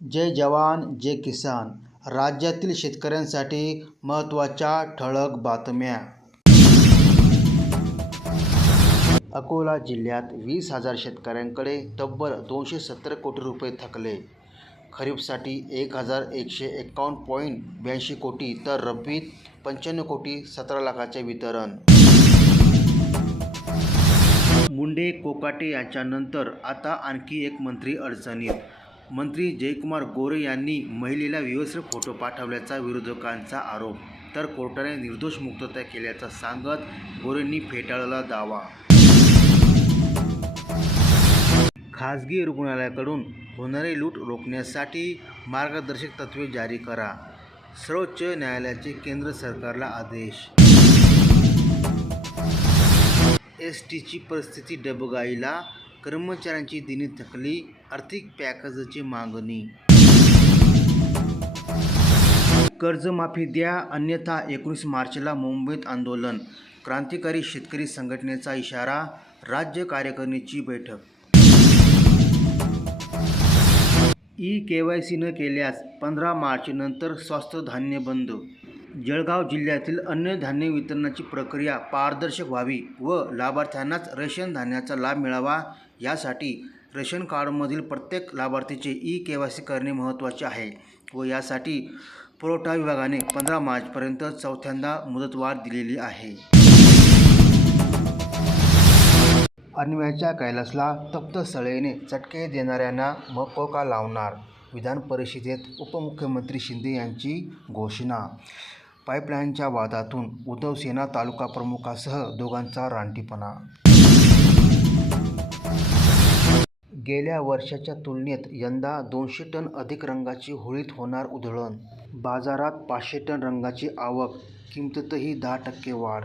जय जवान जय किसान. राज्यातील शेतकऱ्यांसाठी महत्त्वाच्या ठळक बातम्या. अकोला जिल्ह्यात वीस हजार शेतकऱ्यांकडे तब्बल दोनशे सत्तर कोटी रुपये थकले. खरीपसाठी एक हजार एकशे एकावन्न पॉईंट ब्याऐंशी कोटी तर रब्बीत पंच्याण्णव कोटी सतरा लाखाचे वितरण. मुंडे कोकाटे यांच्यानंतर आता आणखी एक मंत्री अडचणीत. मंत्री जयकुमार गोरे यांनी महिलेला विवस्त्र फोटो पाठवल्याचा विरोधकांचा आरोप तर कोर्टाने निर्दोष मुक्तता केल्याचं सांगत गोरेंनी फेटाळला दावा. खाजगी रुग्णालयाकडून होणारी लूट रोखण्यासाठी मार्गदर्शक तत्त्वे जारी करा सर्वोच्च न्यायालयाचे केंद्र सरकारला आदेश. एस टीची परिस्थिती डबगाईला कर्मचाऱ्यांची दिनी थकली आर्थिक पॅकेजची मागणी. कर्जमाफी द्या अन्यथा एकोणीस मार्चला मुंबईत आंदोलन. क्रांतिकारी शेतकरी संघटनेचा इशारा राज्य कार्यकारिणीची बैठक. ई के वाय सी न केल्यास पंधरा मार्चनंतर स्वस्त धान्य बंद जळगाव जिल्ह्यातील अन्नधान्य वितरणाची प्रक्रिया पारदर्शक व्हावी व लाभार्थ्यांनाच रेशन धान्याचा लाभ मिळावा यासाठी रेशन कार्डमधील प्रत्येक लाभार्थीचे ई के वाय सी करणे महत्त्वाचे आहे व यासाठी पुरवठा विभागाने पंधरा मार्चपर्यंत चौथ्यांदा मुदतवाढ दिलेली आहे. अन्वयाच्या कैलासला तप्त सळेने चटके देणाऱ्यांना मकोका लावणार विधान परिषदेत उपमुख्यमंत्री शिंदे यांची घोषणा. पाईपलाईनच्या वादातून उद्धव सेना तालुका प्रमुखासह दोघांचा रानटीपणा. गेल्या वर्षाच्या तुलनेत यंदा दोनशे टन अधिक रंगाची होळीत होणार उधळण. बाजारात पाचशे टन रंगाची आवक किमतीतही दहा टक्के वाढ